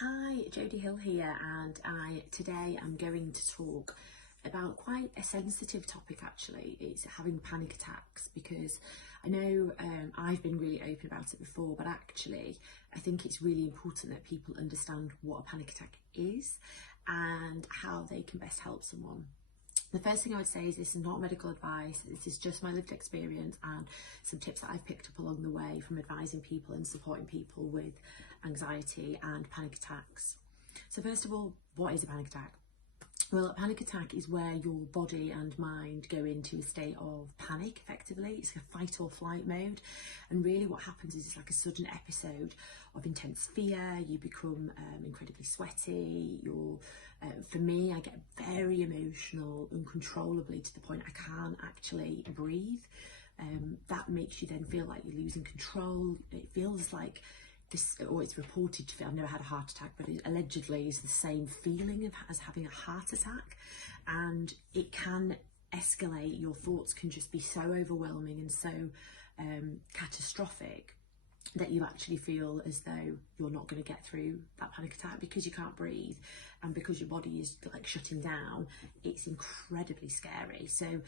Hi, Jodie Hill here, and today I'm going to talk about quite a sensitive topic actually. It's having panic attacks, because I know I've been really open about it before, but actually I think it's really important that people understand what a panic attack is and how they can best help someone. The first thing I would say is this is not medical advice, this is just my lived experience and some tips that I've picked up along the way from advising people and supporting people with anxiety and panic attacks. So first of all, what is a panic attack? Well, a panic attack is where your body and mind go into a state of panic, effectively. It's a fight or flight mode. And really what happens is it's like a sudden episode of intense fear. You become incredibly sweaty. For me, I get very emotional uncontrollably to the point I can't actually breathe. That makes you then feel like you're losing control. It feels like this, or it's reported to feel, I've never had a heart attack, but it allegedly is the same feeling as having a heart attack, and it can escalate. Your thoughts can just be so overwhelming and so catastrophic that you actually feel as though you're not going to get through that panic attack because you can't breathe and because your body is like shutting down. It's incredibly scary. So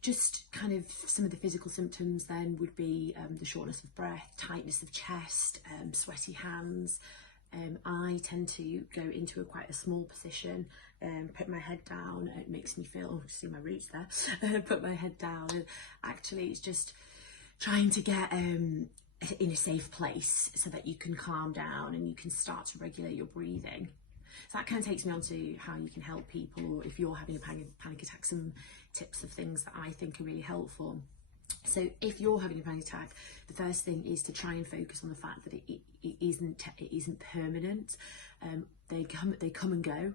just kind of some of the physical symptoms then would be the shortness of breath, tightness of chest, sweaty hands. I tend to go into quite a small position, put my head down. It makes me feel, oh, see my roots there, put my head down, and actually it's just trying to get in a safe place so that you can calm down and you can start to regulate your breathing. So that kind of takes me on to how you can help people if you're having a panic attack, some tips of things that I think are really helpful. So if you're having a panic attack, the first thing is to try and focus on the fact that it isn't permanent. They come and go.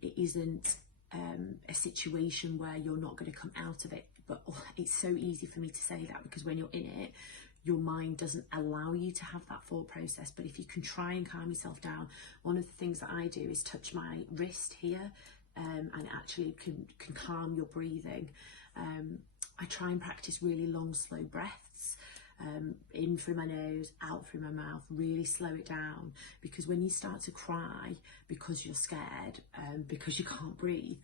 It isn't a situation where you're not going to come out of it. But it's so easy for me to say that because when you're in it, your mind doesn't allow you to have that thought process. But if you can try and calm yourself down, one of the things that I do is touch my wrist here, and actually can calm your breathing. I try and practice really long, slow breaths, in through my nose, out through my mouth, really slow it down, because when you start to cry because you're scared, because you can't breathe,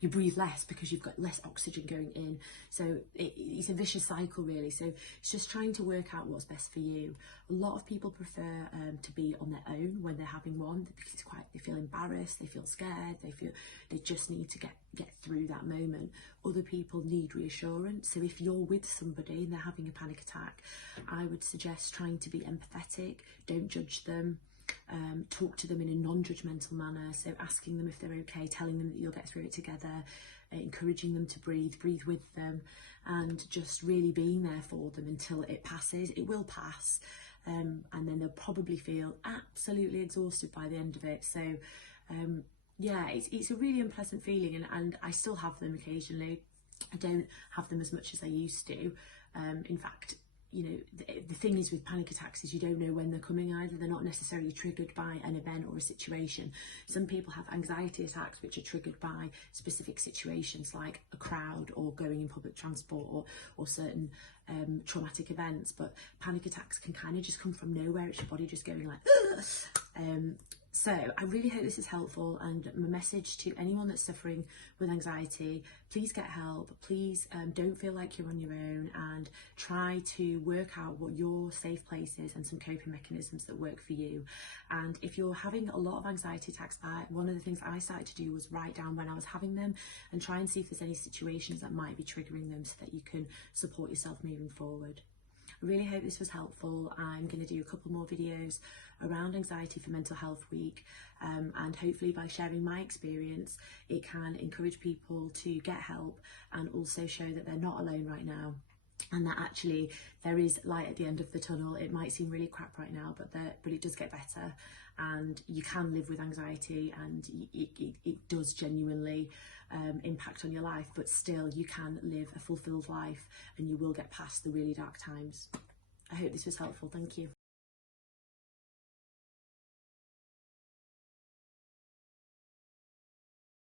you breathe less because you've got less oxygen going in. So it's a vicious cycle really. So it's just trying to work out what's best for you. A lot of people prefer to be on their own when they're having one, because they feel embarrassed, they feel scared, they just need to get through that moment. Other people need reassurance. So if you're with somebody and they're having a panic attack, I would suggest trying to be empathetic. Don't judge them. Talk to them in a non-judgmental manner, so asking them if they're okay, telling them that you'll get through it together, encouraging them to breathe with them, and just really being there for them until it passes. It will pass, and then they'll probably feel absolutely exhausted by the end of it. So yeah, it's a really unpleasant feeling, and I still have them occasionally. I don't have them as much as I used to. In fact, you know, the thing is with panic attacks is you don't know when they're coming either. They're not necessarily triggered by an event or a situation. Some people have anxiety attacks which are triggered by specific situations like a crowd or going in public transport or certain traumatic events, but panic attacks can kind of just come from nowhere. It's your body just going like so I really hope this is helpful, and my message to anyone that's suffering with anxiety, please get help. Please don't feel like you're on your own, and try to work out what your safe place is and some coping mechanisms that work for you. And if you're having a lot of anxiety attacks, one of the things I started to do was write down when I was having them and try and see if there's any situations that might be triggering them so that you can support yourself moving forward. I really hope this was helpful. I'm going to do a couple more videos around Anxiety for Mental Health Week, and hopefully by sharing my experience it can encourage people to get help and also show that they're not alone right now, and that actually there is light at the end of the tunnel. It might seem really crap right now, but it does get better, and you can live with anxiety, and it does genuinely impact on your life, but still you can live a fulfilled life and you will get past the really dark times. I hope this was helpful. Thank you.